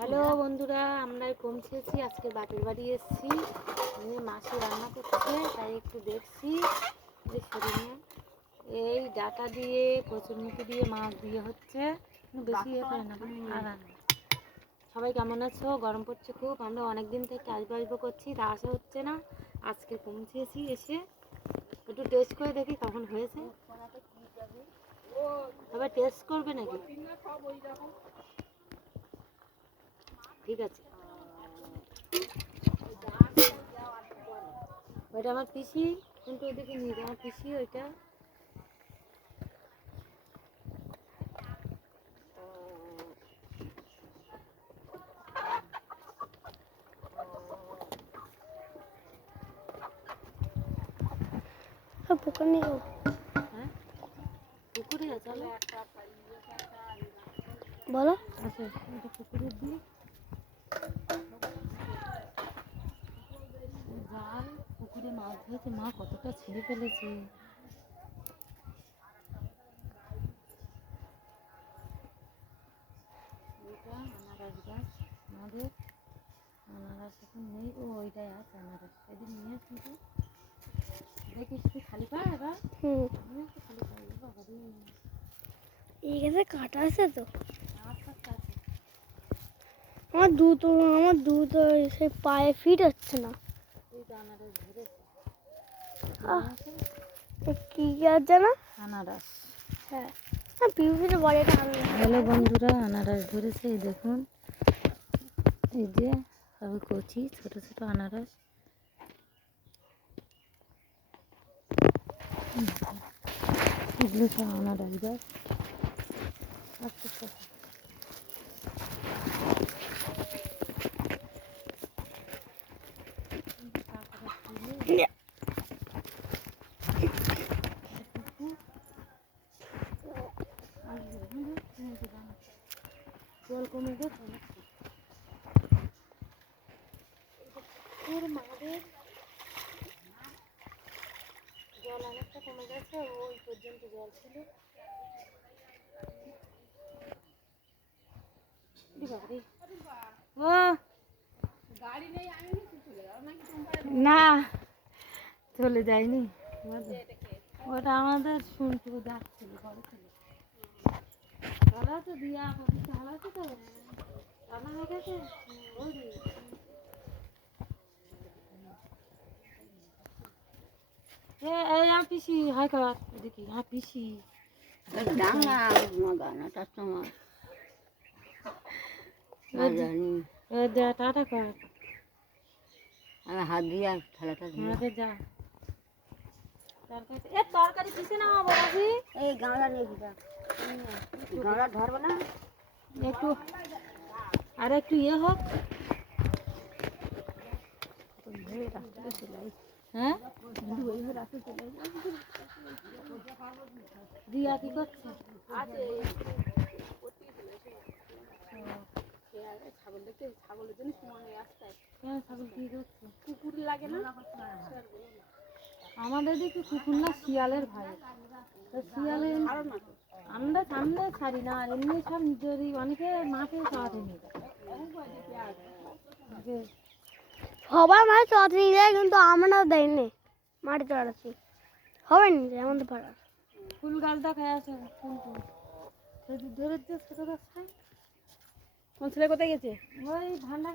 Hello বন্ধুরা, আমরা পৌঁছেছি, আজকে বাপের বাড়ি এসেছি। আমি মাসি রান্না করছে, তাই একটু দেখছি যে শরীরে এই ডাটা দিয়ে কচুরমুখি দিয়ে, মাছ দিয়ে হচ্ছে। বেশি ইয়ে করে না সবাই কেমন আছো? গরম পড়ছে খুব, আমরা অনেক দিন থেকে আসব করছি, তা আসা হচ্ছে না। আজকে পৌঁছেছি এসে। একটু টেস্ট করে দেখি কখন হয়েছে। আবার টেস্ট করবে নাকি? ঠিক আছে। ওইটা আমার পিসি কিন্তু ওইদিকে নিয়ে। আমার পিসি ওইটা। পুকুর নিয়ে যাব। হ্যাঁ? পুকুরে আছে বলো। আচ্ছা পুকুরে দিই জাল ধরেছে মা কতটা ছেড়ে ফেলেছে। আনারস গাছ আমাদের আনারস এখন নেই। ও ওইটাই আছে আনারস। এদিন নিয়ে আসবি দেখিস তুই খালি পা এবার হুম। তো খালি পাই বাবা এই গাছে কাটা আছে তো? আমার দুধ আমার ওই সেই পায়ে ফিট হচ্ছে না। এই আনারস ধরেছে। কি গাছ জানো? আনারস। হ্যাঁ। পিউপিতে বলে আমি। হ্যালো বন্ধুরা আনারস ধরেছে এই দেখুন। এই যে সবই কচি ছোট ছোট আনারস। এগুলো সব আনারস গাছ আস্তে কমে গেছে ওর মাদের জল অনেকটা কমে গেছে ওই পর্যন্ত জল ছিল না, চলে যায়নি। ওটা আমাদের শুনতে যাচ্ছিল, ঘরে ছিল। পিসি হাই দেখি হ্যাঁ পিসি। টাটা কর। আমি হাত দিয়ে খেলাটা যা। তরকারি কিসে না বাবাজি এই গামলা নিয়ে দিবা ধরবো না। একটু আর একটু ইয়ে হোক। হ্যাঁ? রিয়া কি করছে? কেন ছাগল কি করছে? কুকুর লাগে না। আমাদের দিকে কুকুর না শিয়ালের ভাই। তা শিয়ালের আমরা সামনে ছাড়ি না আর এমনি সব নিজেরই অনেকে মাঠে খাওয়াতে নিয়ে যায়। মাঝে চড়াতে নিয়ে যায় কিন্তু আমরা দেয়নি মাঠে চড়াচ্ছি। হবে নি যে আমাদের পাড়ার ফুল খেয়ে আসে ফুল ফুল। ধরে যে ছোট গাছ খায় কোন ছেলে কোথায় গেছে? ওই ঠান্ডা